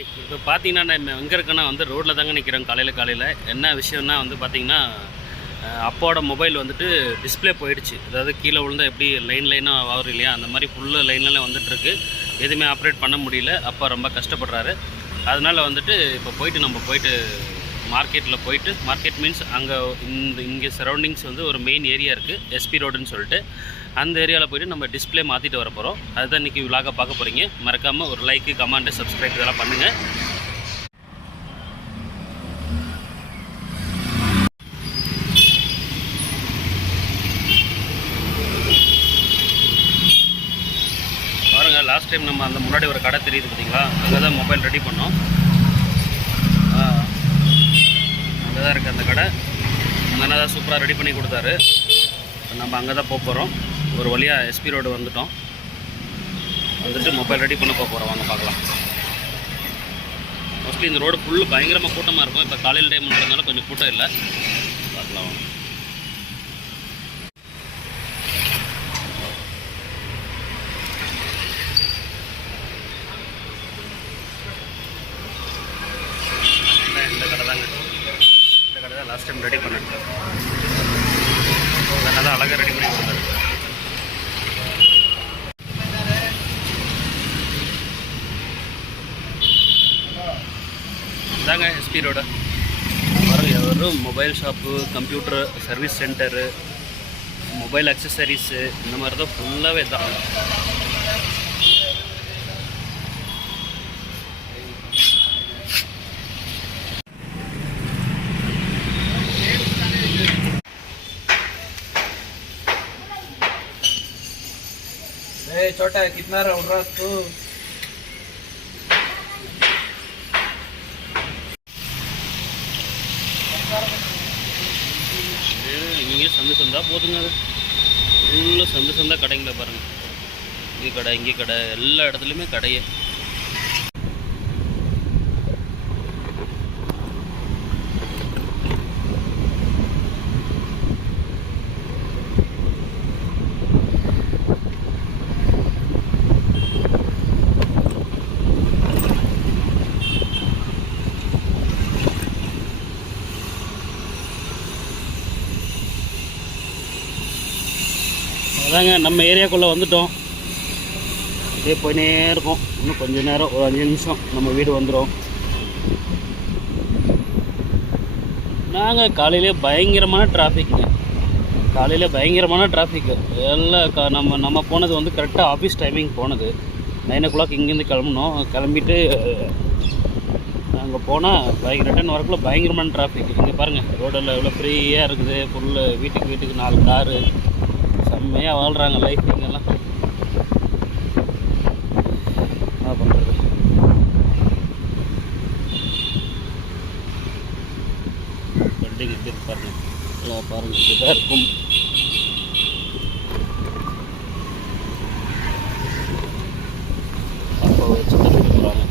இப்போ பார்த்தீங்கன்னா நம்ம எங்கே இருக்கேன்னா ரோட்டில் தாங்க நிற்கிறோம். காலையில் என்ன விஷயம்னா பார்த்தீங்கன்னா அப்போட மொபைல் டிஸ்பிளே போயிடுச்சு. அதாவது கீழே விழுந்தால் எப்படி லைனாக வரும் இல்லையா, அந்த மாதிரி ஃபுல்லு லைனில் வந்துட்டுருக்கு. எதுவுமே ஆப்ரேட் பண்ண முடியல. அப்பா ரொம்ப கஷ்டப்படுறாரு. அதனால் இப்போ போயிட்டு மார்க்கெட்டில் போயிட்டு, மார்க்கெட் மீன்ஸ் அங்கே இங்கே சரௌண்டிங்ஸ் ஒரு மெயின் ஏரியா இருக்குது, எஸ்பி ரோடுன்னு சொல்லிட்டு. அந்த ஏரியாவில் போய்ட்டு நம்ம டிஸ்பிளே மாற்றிட்டு வர போகிறோம். அதுதான் இன்றைக்கி விலாக பார்க்க போகிறீங்க. மறக்காமல் ஒரு லைக்கு, கமெண்ட்டு, சப்ஸ்கிரைப் இதெல்லாம் பண்ணுங்கள். பாருங்கள், லாஸ்ட் டைம் நம்ம அந்த முன்னாடி ஒரு கடை தெரியுது பார்த்தீங்களா, அங்கே தான் மொபைல் ரெடி பண்ணோம். அங்கே தான் இருக்குது அந்த கடை. அந்த அண்ணா தான் சூப்பராக ரெடி பண்ணி கொடுத்தாரு. நம்ம அங்கே தான் போக போகிறோம். ஒரு வழியாக எஸ்பி ரோடு வந்துட்டோம். மொபைல் ரெடி பண்ண போகிறோம். வாங்க பார்க்கலாம். மோஸ்ட்லி இந்த ரோடு ஃபுல்லு பயங்கரமாக கூட்டமாக இருக்கும். இப்போ காலையில் டைம்ன்றதுனால கொஞ்சம் கூட்டம் இல்லை. பார்க்கலாம் வாங்க. இந்த கடை தாங்க, இந்த கடை தான் லாஸ்ட் டைம் ரெடி பண்ணேன். அதனால் அழகாக ரெடி பண்ணி கொடுத்தாரு. இதாங்க எஸ்பி ரோடு. வெறும் mobile shop, computer service centre, mobile accessories, இந்த மாதிரி தான் ஃபுல்லாகவே தான். छोटा है कितना रहा उड़ रहा तू? இங்கே சந்தா போதுங்க. அது ஃபுல்லாக சந்தா கடைங்கள பாருங்கள். இங்கே கடை எல்லா இடத்துலையுமே கடையே. அதாங்க நம்ம ஏரியாக்குள்ளே வந்துட்டோம். அப்படியே போயினே இருக்கோம். இன்னும் கொஞ்சம் நேரம், ஒரு 5 நிமிஷம் நம்ம வீடு வந்துடும். நாங்கள் காலையிலே பயங்கரமான டிராஃபிக்குங்க. எல்லாம் நம்ம போனது கரெக்டாக ஆஃபீஸ் டைமிங் போனது. 9 o'clock இங்கேருந்து கிளம்புனோம். கிளம்பிட்டு அங்கே போனால் ரிட்டர்ன் வரக்குள்ள பயங்கரமான டிராஃபிக். இங்கே பாருங்கள், ரோடில் எவ்வளோ ஃப்ரீயாக இருக்குது. ஃபுல்லு வீட்டுக்கு 4 காரு. செம்மையாக வாழ்கிறாங்க லைஃப் இங்கெல்லாம். என்ன பண்ணுறது? பில்டிங் எப்படி பாருங்கள், எல்லாம் பாருங்கள், இப்படிதான் இருக்கும். அப்போ வச்சு போகிறாங்க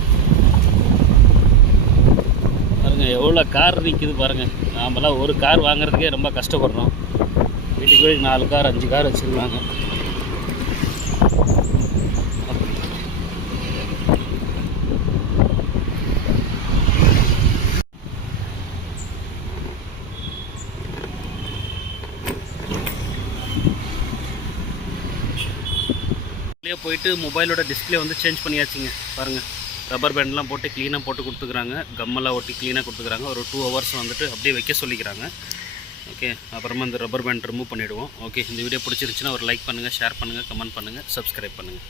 பாருங்கள், எவ்வளோ கார் நிற்கிது பாருங்கள். நாமெல்லாம் ஒரு கார் வாங்குறதுக்கே ரொம்ப கஷ்டப்படுறோம். வீட்டுக்கு 4 கார் 5 கார் வச்சுருக்காங்க. போயிட்டு மொபைலோட டிஸ்பிளே சேஞ்ச் பண்ணியாச்சுங்க. பாருங்கள், ரப்பர் பேண்ட்லாம் போட்டு க்ளீனாக போட்டு கொடுத்துக்குறாங்க. கம்மெல்லாம் ஒட்டி க்ளீனாக கொடுத்துக்குறாங்க. ஒரு 2 hours அப்படியே வைக்க சொல்லிக்கிறாங்க. ஓகே, அப்புறமா இந்த ரப்பர் பேண்ட் ரிமூவ் பண்ணிவிடுவோம். ஓகே, இந்த வீடியோ பிடிச்சிருந்துச்சுன்னா ஒரு லைக் பண்ணுங்கள், ஷேர் பண்ணுங்கள், கமெண்ட் பண்ணுங்கள், சப்ஸ்கிரைப் பண்ணுங்கள்.